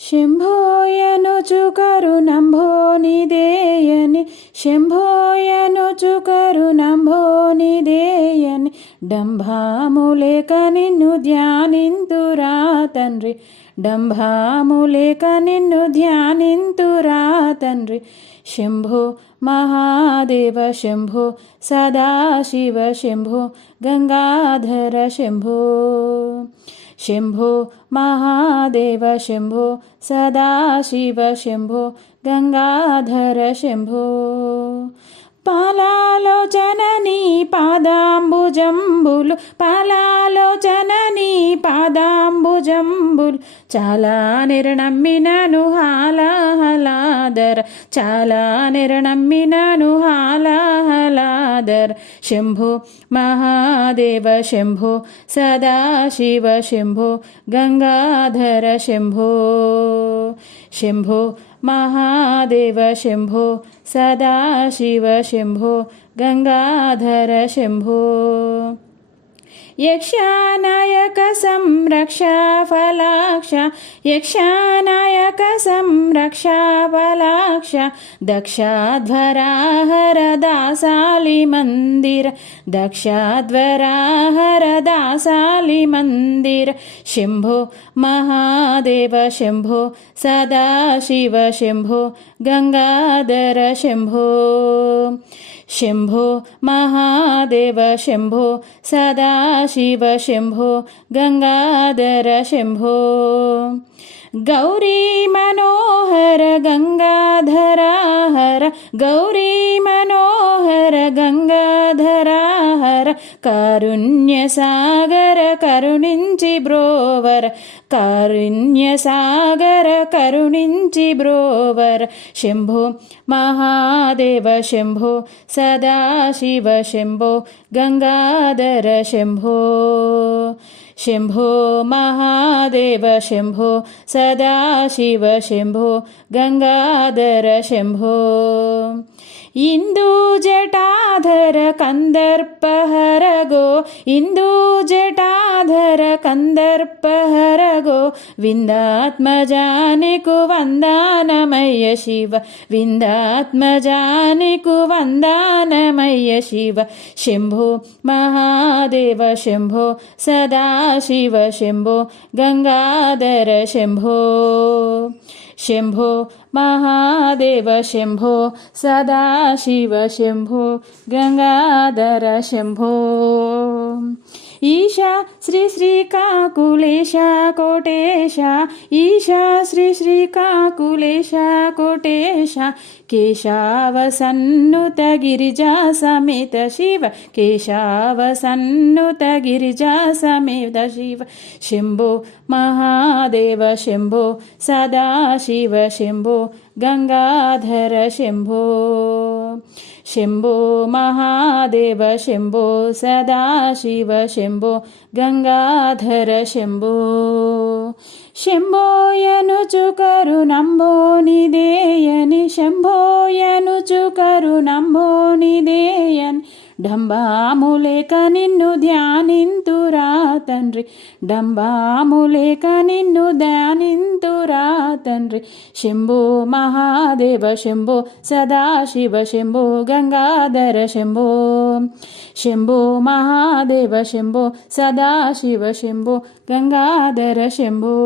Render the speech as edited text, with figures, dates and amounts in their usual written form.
శంభోయనుచు కరుణంభోనిదేయని శంభోయనుచు కరుణంభోనిదేయని డంభాములేక నిన్ను ధ్యానింతురా తండ్రి డంభాములేక నిన్ను ధ్యానింతురా తండ్రి శంభో మహాదేవ శంభో సదాశివ శంభో గంగాధర శంభో శంభో మహాదేవ శంభో సదాశివ శంభో గంగాధర శంభో పాలాలోచననీ పాదాంబుజంబులు పాలాలోచననీ పాదాంబుజంబులు చాలా నిరనమ్మినను హాలాహలాదర చాలా నిరనమ్మినను హాలాహలాదర శంభో మహాదేవ శంభో సదాశివ శంభో గంగాధర శంభో శంభో మహాదేవ శంభో సదాశివ శంభో గంగాధర శంభో యక్షానాయక సంరక్ష ఫలాక్ష యక్షానాయక సంరక్ష ఫలాక్ష దక్షాధ్వరాహర దాసాలి మందిర దక్షాధ్వరాహర దాసాలి మందిర శంభో మహాదేవ శంభో సదాశివ శంభో గంగాధర శంభో శంభో మహాదేవ శంభో సదాశివ శంభో గంగాధర శంభో గౌరీ మనోహర గంగాధరాహర గౌరీ మనోహర గంగాధరాహర కారుణ్య సాగర కరుణించి బ్రోవర కారుణ్య సాగర కరుణించి బ్రోవర శంభో మహాదేవ శంభో సదాశివ శంభో గంగాధర శంభో శంభో మహాదేవ శంభో సదాశివ శంభో గంగాధర శంభో ఇందూ జటాధర కందర్పహర గో ఇందూ జటాధర కందర్పహర గో విందాత్మజానికు వందానమయ్య శివ విందాత్మజానికు వందానమయ్య శివ శంభో మహాదేవ శంభో సదాశివ శంభో గంగాధర శంభో శంభో మహాదేవ శంభో సదాశివ శంభో గంగాధర శంభో ఈశా శ్రీ శ్రీకాకుళేశ కోటేశ ఈశా శ్రీ శ్రీకాకుళేశ కోటేశ కేశావసన్నుత గిరిజా సమేత శివ కేశావసన్నుత గిరిజా సమేత శివ శంభో మహాదేవ శంభో సదాశివ శంభో గంగాధర శంభో శంభో మహాదేవ శంభో సదాశివ శంభో గంగాధర శంభో శంభోయనుచు కరుణంభోనిదేయని శంభోయనుచు కరుణంభోనిదేయని డంబాములేక నిన్ను ధ్యానింతురా తండ్రి డంబాములేక నిన్ను ధ్యానింతురా తండ్రి శంభో మహాదేవ శంభో సదాశివ శంభో గంగాధర శంభో శంభో మహాదేవ శంభో సదాశివ శంభో గంగాధర శంభో